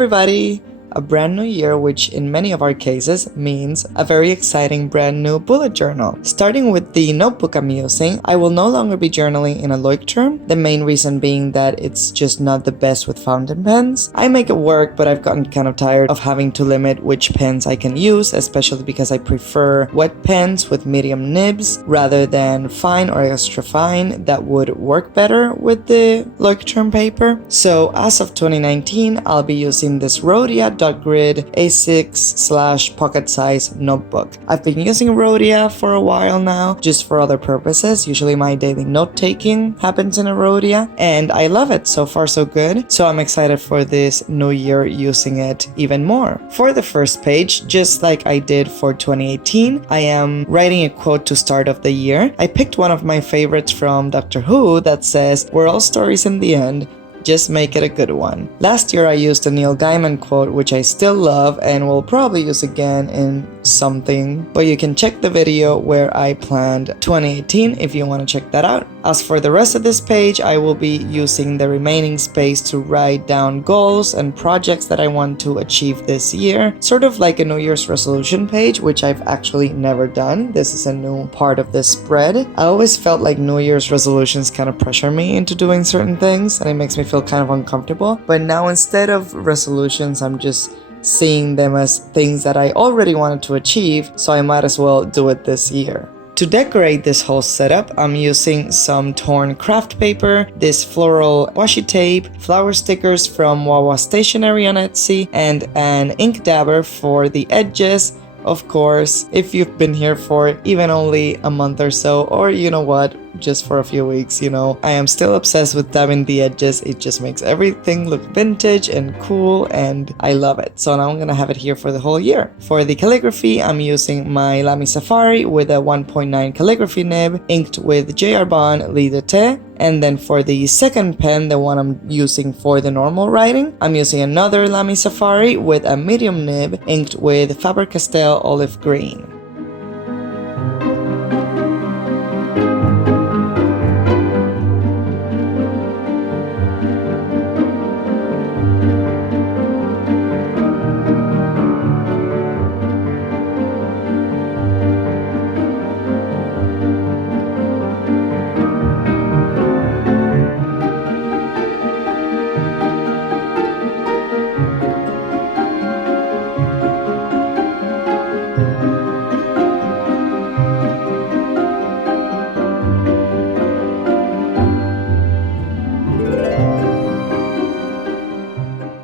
everybody! A brand new year, which in many of our cases means a very exciting brand new bullet journal. Starting with the notebook I'm using, I will no longer be journaling in a Leuchtturm, the main reason being that it's just not the best with fountain pens. I make it work, but I've gotten kind of tired of having to limit which pens I can use, especially because I prefer wet pens with medium nibs rather than fine or extra fine that would work better with the Leuchtturm paper. So as of 2019, I'll be using this Rhodia Dot Grid A6/pocket size notebook. I've been using Rhodia for a while now, just for other purposes. Usually my daily note taking happens in a Rhodia, and I love it. So far so good. So I'm excited for this new year using it even more. For the first page, just like I did for 2018, I am writing a quote to start off the year. I picked one of my favorites from Doctor Who that says, "We're all stories in the end. Just make it a good one." Last year I used a Neil Gaiman quote, which I still love and will probably use again in something, but you can check the video where I planned 2018 if you want to check that out. As for the rest of this page, I will be using the remaining space to write down goals and projects that I want to achieve this year, sort of like a New Year's resolution page, which I've actually never done. This is a new part of this spread. I always felt like New Year's resolutions kind of pressure me into doing certain things, and it makes me feel kind of uncomfortable. But now instead of resolutions, I'm just seeing them as things that I already wanted to achieve, so I might as well do it this year. To decorate this whole setup, I'm using some torn craft paper, this floral washi tape, flower stickers from Wawa Stationery on Etsy, and an ink dabber for the edges. Of course, if you've been here for even only a month or so, or you know what, just for a few weeks, I am still obsessed with dabbing the edges. It just makes everything look vintage and cool, and I love it. So now I'm gonna have it here for the whole year. For the calligraphy, I'm using my Lamy Safari with a 1.9 calligraphy nib, inked with J. Arbonne Lit de Thé. And then for the second pen, the one I'm using for the normal writing, I'm using another Lamy Safari with a medium nib, inked with Faber-Castell Olive Green.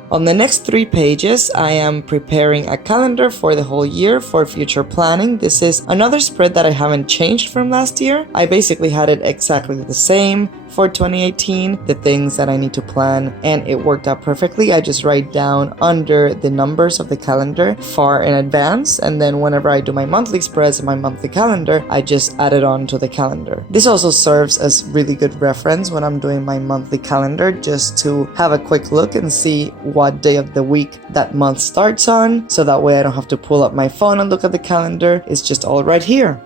On the next 3 pages, I am preparing a calendar for the whole year for future planning. This is another spread that I haven't changed from last year. I basically had it exactly the same for 2018, the things that I need to plan, and it worked out perfectly. I just write down under the numbers of the calendar far in advance, and then whenever I do my monthly spreads and my monthly calendar, I just add it on to the calendar. This also serves as really good reference when I'm doing my monthly calendar, just to have a quick look and see what day of the week that month starts on, so that way I don't have to pull up my phone and look at the calendar. It's just all right here.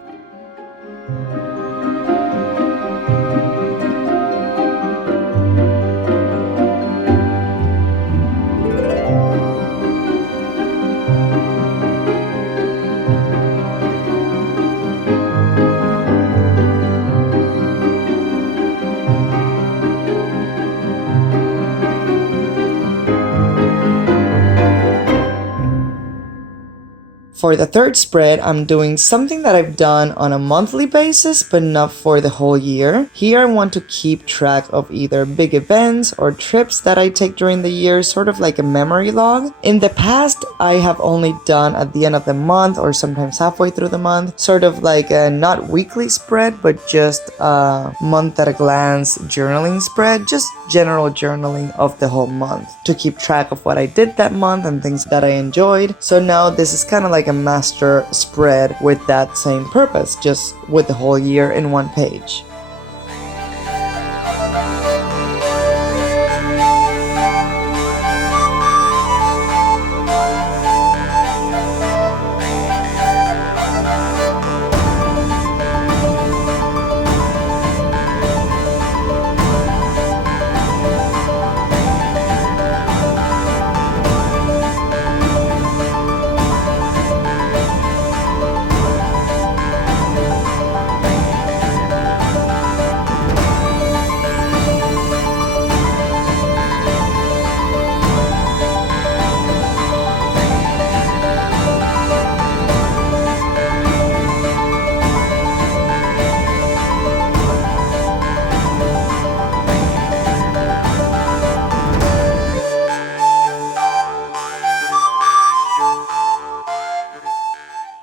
For the third spread, I'm doing something that I've done on a monthly basis, but not for the whole year. Here I want to keep track of either big events or trips that I take during the year, sort of like a memory log. In the past, I have only done at the end of the month or sometimes halfway through the month, sort of like a not weekly spread, but just a month at a glance journaling spread, just general journaling of the whole month to keep track of what I did that month and things that I enjoyed. So now this is kind of like a master spread with that same purpose, just with the whole year in one page.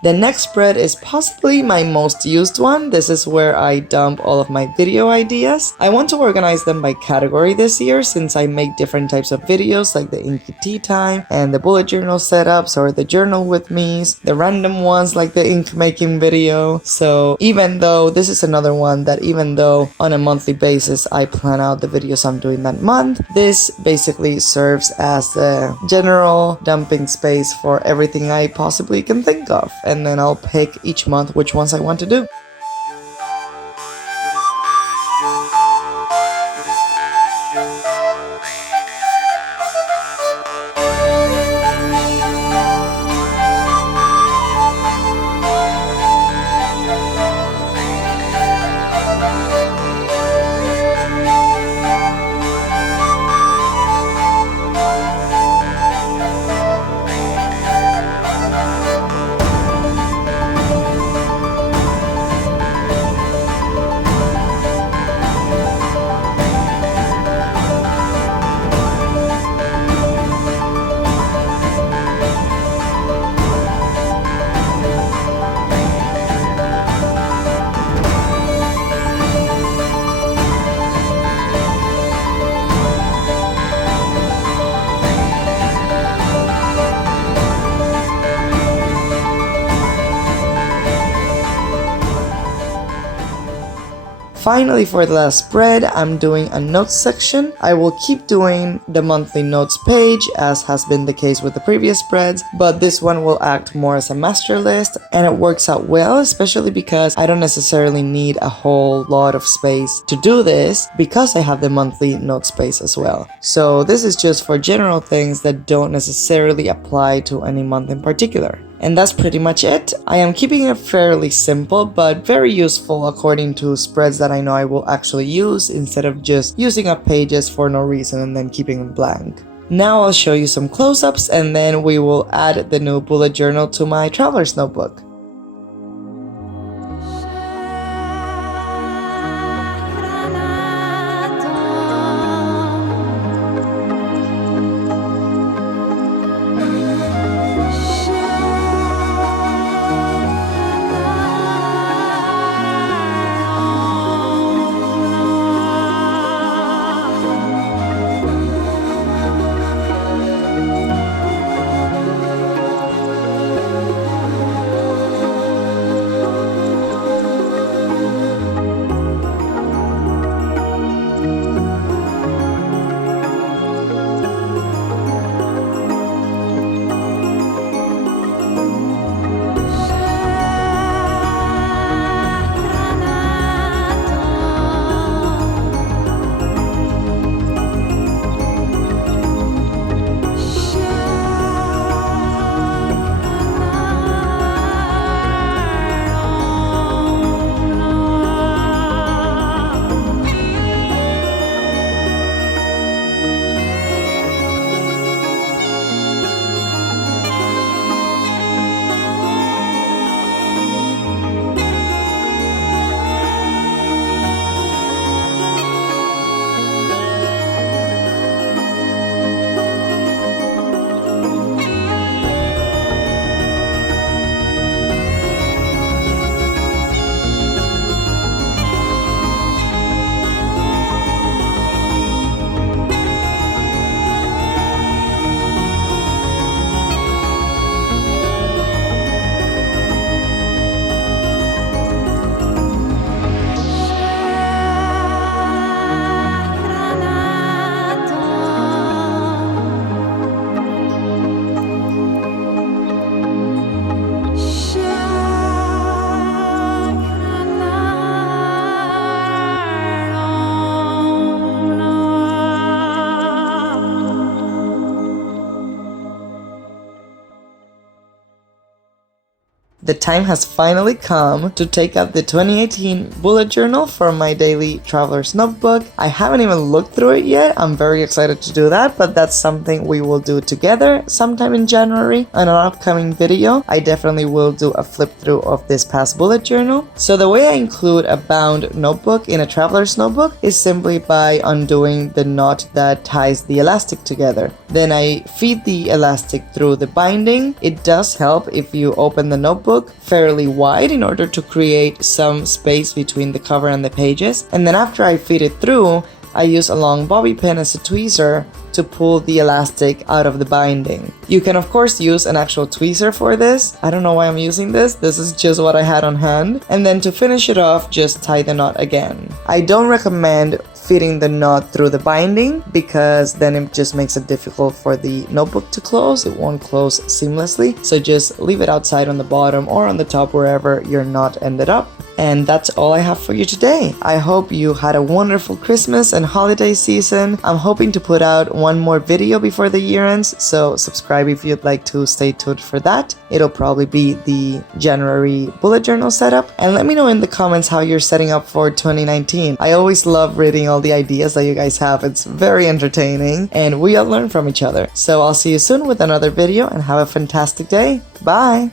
The next spread is possibly my most used one. This is where I dump all of my video ideas. I want to organize them by category this year since I make different types of videos like the Inky Tea Time and the bullet journal setups or the journal with me's, the random ones like the ink making video. So even though this is another one that even though on a monthly basis I plan out the videos I'm doing that month, this basically serves as a general dumping space for everything I possibly can think of, and then I'll pick each month which ones I want to do. Finally, for the last spread, I'm doing a notes section. I will keep doing the monthly notes page as has been the case with the previous spreads, but this one will act more as a master list, and it works out well, especially because I don't necessarily need a whole lot of space to do this because I have the monthly note space as well. So this is just for general things that don't necessarily apply to any month in particular. And that's pretty much it. I am keeping it fairly simple, but very useful according to spreads that I know I will actually use instead of just using up pages for no reason and then keeping them blank. Now I'll show you some close-ups and then we will add the new bullet journal to my traveler's notebook. The time has finally come to take out the 2018 bullet journal for my daily traveler's notebook. I haven't even looked through it yet. I'm very excited to do that, but that's something we will do together sometime in January on an upcoming video. I definitely will do a flip through of this past bullet journal. So the way I include a bound notebook in a traveler's notebook is simply by undoing the knot that ties the elastic together. Then I feed the elastic through the binding. It does help if you open the notebook fairly wide in order to create some space between the cover and the pages. And then after I feed it through, I use a long bobby pin as a tweezer to pull the elastic out of the binding. You can of course use an actual tweezer for this. I don't know why I'm using this. This is just what I had on hand. And then to finish it off, just tie the knot again. I don't recommend fitting the knot through the binding because then it just makes it difficult for the notebook to close. It won't close seamlessly. So just leave it outside on the bottom or on the top wherever your knot ended up. And that's all I have for you today. I hope you had a wonderful Christmas and holiday season. I'm hoping to put out one more video before the year ends, so subscribe if you'd like to stay tuned for that. It'll probably be the January bullet journal setup. And let me know in the comments how you're setting up for 2019. I always love reading all the ideas that you guys have. It's very entertaining and we all learn from each other. So I'll see you soon with another video and have a fantastic day. Bye!